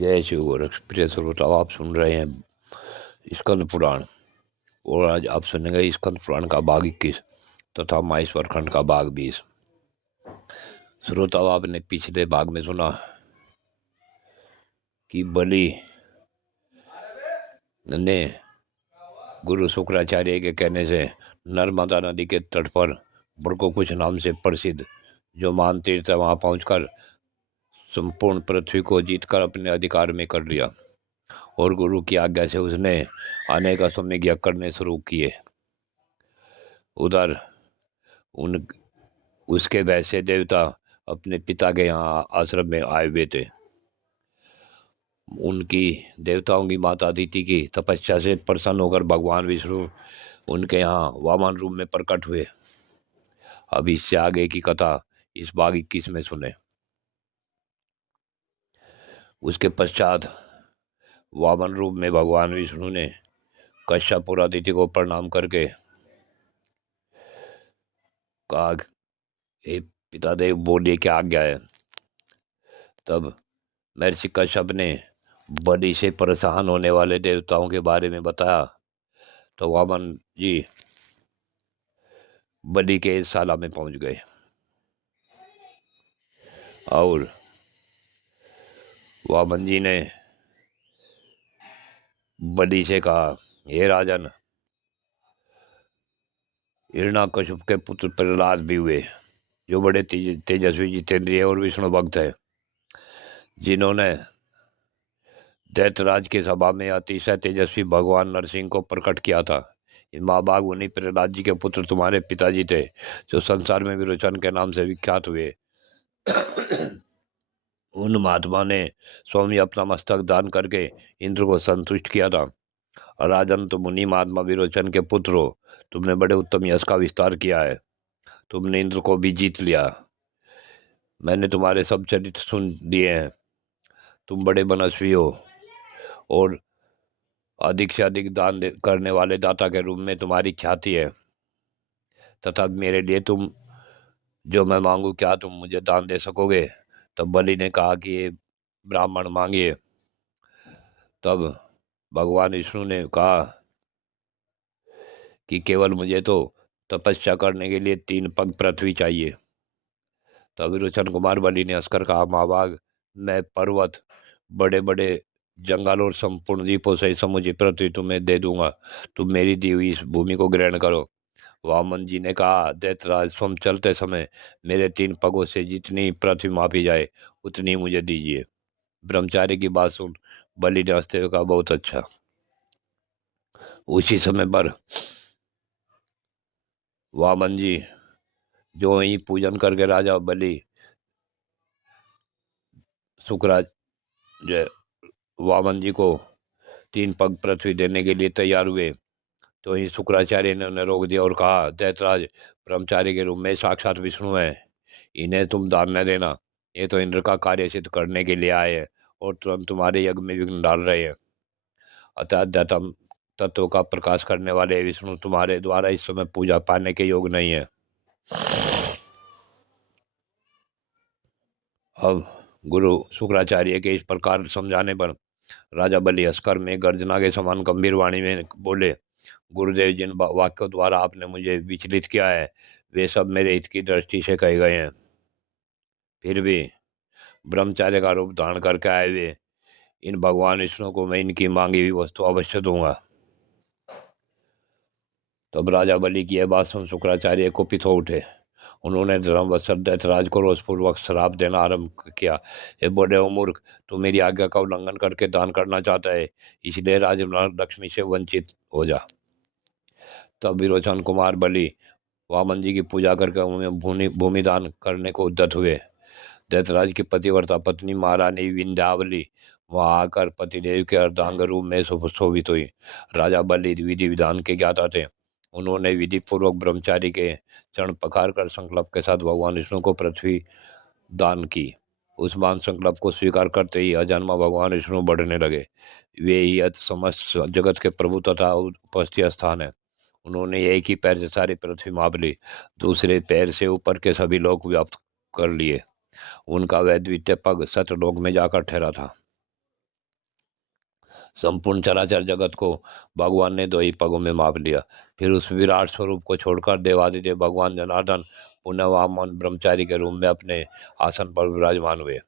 जय शिव गोरख। प्रिय श्रोताओ, आप सुन रहे हैं स्कंद पुराण और आज आप सुनेंगे स्कंद पुराण का भाग 21 तथा माहेश्वर खंड का भाग 20। श्रोताओ, आपने पिछले भाग में सुना कि बलि ने गुरु शुक्राचार्य के कहने से नर्मदा नदी के तट पर बड़कोकुश नाम से प्रसिद्ध जो मान तीर्थ है वहां पहुंचकर संपूर्ण पृथ्वी को जीतकर अपने अधिकार में कर लिया और गुरु की आज्ञा से उसने अनेक अश्वमेध यज्ञ करने शुरू किए। उधर उन उसके वैसे देवता अपने पिता के यहाँ आश्रम में आए हुए थे। उनकी देवताओं की माता अदिति की तपस्या से प्रसन्न होकर भगवान विष्णु उनके यहाँ वामन रूप में प्रकट हुए। अब इससे आगे की कथा इस भाग 21 में सुने। उसके पश्चात वामन रूप में भगवान विष्णु ने कश्यप और अदिति को प्रणाम करके कहा, हे पितादेव, बोलिए क्या आज्ञा है। तब महर्षि कश्यप ने बलि से परेशान होने वाले देवताओं के बारे में बताया तो वामन जी बलि के शाला में पहुंच गए और वामन जी ने बलि से कहा, हे राजन, हिरण्यकश्यप के पुत्र प्रहलाद भी हुए जो बड़े तेजस्वी, जितेंद्रिय और विष्णु भक्त है, जिन्होंने दैत्यराज की सभा में अतिशय तेजस्वी भगवान नरसिंह को प्रकट किया था। इन महाभाग उन्हीं प्रहलाद जी के पुत्र तुम्हारे पिताजी थे जो संसार में विरोचन के नाम से विख्यात हुए। उन महात्मा ने स्वामी अपना मस्तक दान करके इंद्र को संतुष्ट किया था। राजन, तुम मुनि महात्मा विरोचन के पुत्र हो। तुमने बड़े उत्तम यश का विस्तार किया है। तुमने इंद्र को भी जीत लिया। मैंने तुम्हारे सब चरित्र सुन लिए हैं। तुम बड़े मनस्वी हो और अधिक से अधिक दान करने वाले दाता के रूप में तुम्हारी ख्याति है। तथा मेरे लिए तुम जो मैं मांगू, क्या तुम मुझे दान दे सकोगे? तब बलि ने कहा कि ये ब्राह्मण मांगिए। तब भगवान विष्णु ने कहा कि केवल मुझे तो तपस्या करने के लिए 3 पग पृथ्वी चाहिए। तब विरोचन कुमार बलि ने हंसकर कहा, महाभाग, मैं पर्वत, बड़े बड़े जंगल और संपूर्ण द्वीपों से समुझी पृथ्वी तुम्हें दे दूंगा। तुम मेरी दी हुई इस भूमि को ग्रहण करो। वामन जी ने कहा, दैत्यराज, स्वयं चलते समय मेरे 3 पगों से जितनी पृथ्वी मापी जाए उतनी मुझे दीजिए। ब्रह्मचारी की बात सुन बलि ने हंसते हुए कहा, बहुत अच्छा। उसी समय पर वामन जी जो ही पूजन करके राजा बलि शुक्राज वामन जी को 3 पग पृथ्वी देने के लिए तैयार हुए तो ही शुक्राचार्य ने उन्हें रोक दिया और कहा, दैत्यराज, ब्रह्मचारी के रूप में साक्षात विष्णु है, इन्हें तुम दान न देना। ये तो इंद्र का कार्य सिद्ध करने के लिए आए हैं और तुरंत तुम्हारे यज्ञ में विघ्न डाल रहे हैं। अतः अध्यात्म तत्व का प्रकाश करने वाले विष्णु तुम्हारे द्वारा इस समय पूजा पाने के योग नहीं है। अब गुरु शुक्राचार्य के इस प्रकार समझाने पर राजा बलि हंसकर में गर्जना के समान गंभीर वाणी में बोले, गुरुदेव, जिन वाक्यों द्वारा आपने मुझे विचलित किया है वे सब मेरे हित की दृष्टि से कहे गए हैं। फिर भी ब्रह्मचार्य का रूप धारण करके आए हुए इन भगवान विष्णु को मैं इनकी मांगी हुई वस्तु अवश्य दूंगा। तब राजा बलि की यह बात सुन शुक्राचार्य कुपित हो उठे। उन्होंने धर्मवत्सल दैत्यराज को रोषपूर्वक श्राप देना आरंभ किया। हे बड़े मूर्ख, तू मेरी आज्ञा का उल्लंघन करके दान करना चाहता है, इसलिए राज लक्ष्मी से वंचित हो जा। तब विरोचन कुमार बलि वामन जी की पूजा करके उन्हें भूमि दान करने को उद्यत हुए। दैत्यराज की पतिव्रता पत्नी महारानी विंध्यावली वहां आकर पतिदेव के अर्धांग रूप में सुशोभित हुई। राजा बलि विधि विधान के ज्ञाता थे। उन्होंने विधि पूर्वक ब्रह्मचारी के चरण पखार कर संकल्प के साथ भगवान विष्णु को पृथ्वी दान की। उस मान संकल्प को स्वीकार करते ही अजन्मा भगवान विष्णु बढ़ने लगे। वे ही समस्त जगत के प्रभु तथा उपस्थित स्थान है। उन्होंने एक ही पैर से सारी पृथ्वी माप ली, दूसरे पैर से ऊपर के सभी लोक व्याप्त कर लिए। उनका वह द्वितीय पग सतलोक में जाकर ठहरा था। संपूर्ण चराचर जगत को भगवान ने 2 ही पगों में माप लिया। फिर उस विराट स्वरूप को छोड़कर देवादिदेव भगवान जनार्दन पुनः वामन ब्रह्मचारी के रूप में अपने आसन पर विराजमान हुए।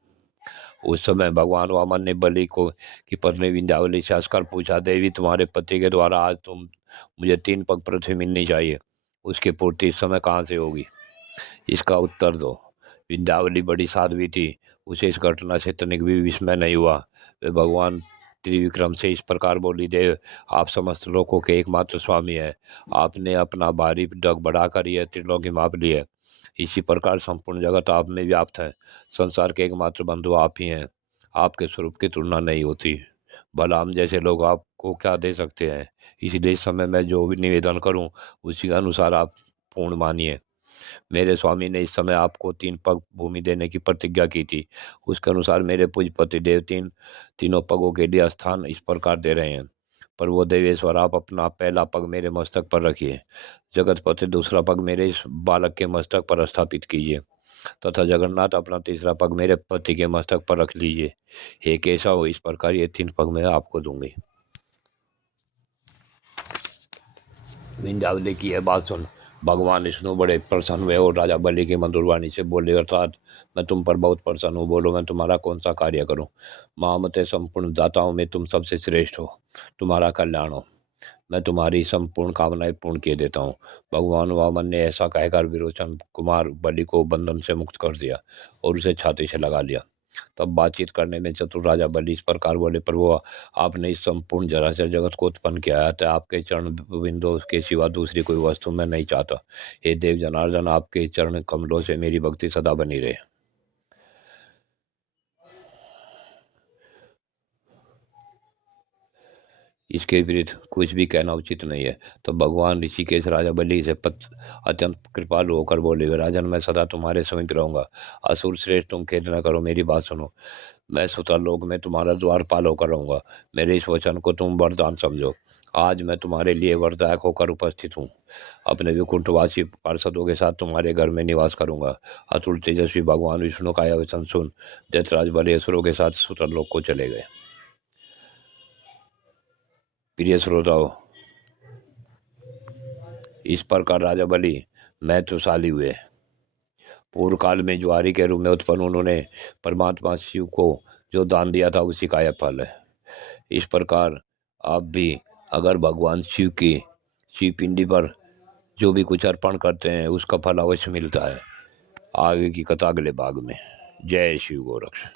उस समय भगवान वामन ने बलि को की पत्नी विंध्यावली से हंसकर पूछा, देवी तुम्हारे पति के द्वारा आज मुझे 3 पग पृथ्वी मिलनी चाहिए, उसकी पूर्ति इस समय कहाँ से होगी? इसका उत्तर दो। विंध्यावली बड़ी साध्वी थी, उसे इस घटना से तनिक भी विस्मय नहीं हुआ। वे भगवान त्रिविक्रम से इस प्रकार बोली, देव आप समस्त लोकों के एकमात्र स्वामी हैं, आपने अपना भारी डग बढ़ाकर यह त्रिलोकी माप ली है। इसी प्रकार संपूर्ण जगत आप में व्याप्त है, संसार के एकमात्र बंधु आप ही हैं, आपके स्वरूप की तुलना नहीं होती। भला हम जैसे लोग आपको क्या दे सकते हैं? इसलिए इस समय मैं जो भी निवेदन करूं उसी के अनुसार आप पूर्ण मानिए। मेरे स्वामी ने इस समय आपको 3 पग भूमि देने की प्रतिज्ञा की थी, उसके अनुसार मेरे पूज्य पतिदेव तीनों पगों के लिए स्थान इस प्रकार दे रहे हैं। पर वो देवेश्वर आप अपना पहला पग मेरे मस्तक पर रखिए, जगतपति दूसरा पग मेरे इस बालक के मस्तक पर स्थापित कीजिए तथा जगन्नाथ अपना तीसरा पग मेरे पति के मस्तक पर रख लीजिए। हे केशव, इस प्रकार ये 3 पग मैं आपको दूंगी। विंध्यावली की यह बात सुन भगवान विष्णु बड़े प्रसन्न हुए और राजा बलि की मधुर वाणी से बोले, अर्थात मैं तुम पर बहुत प्रसन्न हूँ, बोलो मैं तुम्हारा कौन सा कार्य करूँ? महामते संपूर्ण दाताओं में तुम सबसे श्रेष्ठ हो, तुम्हारा कल्याण हो, मैं तुम्हारी संपूर्ण कामनाएं पूर्ण किए देता हूँ। भगवान वामन ने ऐसा कहकर विरोचन कुमार बलि को बंधन से मुक्त कर दिया और उसे छाती से लगा लिया। तब बातचीत करने में चतुर राजा बलि इस प्रकार बोले, प्रभु आपने इस संपूर्ण जराचर जगत को उत्पन्न किया है, तो आपके चरण बिंदु के सिवा दूसरी कोई वस्तु मैं नहीं चाहता। हे देव जनार्दन, आपके चरण कमलों से मेरी भक्ति सदा बनी रहे। इसके विपरीत कुछ भी कहना उचित नहीं है। तो भगवान ऋषिकेश राजा बलि से अत्यंत कृपालु होकर बोले, राजन मैं सदा तुम्हारे समीप रहूंगा। असुर श्रेष्ठ, तुम खेद न करो, मेरी बात सुनो। मैं सुतरलोक में तुम्हारा द्वारपाल होकर रहूंगा, मेरे इस वचन को तुम वरदान समझो। आज मैं तुम्हारे लिए वरदायक होकर उपस्थित हूँ, अपने विकुंठवासी पार्षदों के साथ तुम्हारे घर में निवास करूंगा। अतुल तेजस्वी भगवान विष्णु का यह वचन सुन दैत्यराज बलि असुरों के साथ सुतरलोक को चले गए। प्रिय श्रोताओं, इस प्रकार राजा बलि महत्वशाली हुए। पूर्व काल में ज्वारी के रूप में उत्पन्न उन्होंने परमात्मा शिव को जो दान दिया था उसी का यह फल है। इस प्रकार आप भी अगर भगवान शिव की शिव पिंडी पर जो भी कुछ अर्पण करते हैं उसका फल अवश्य मिलता है। आगे की कथा अगले भाग में। जय शिव गोरक्ष।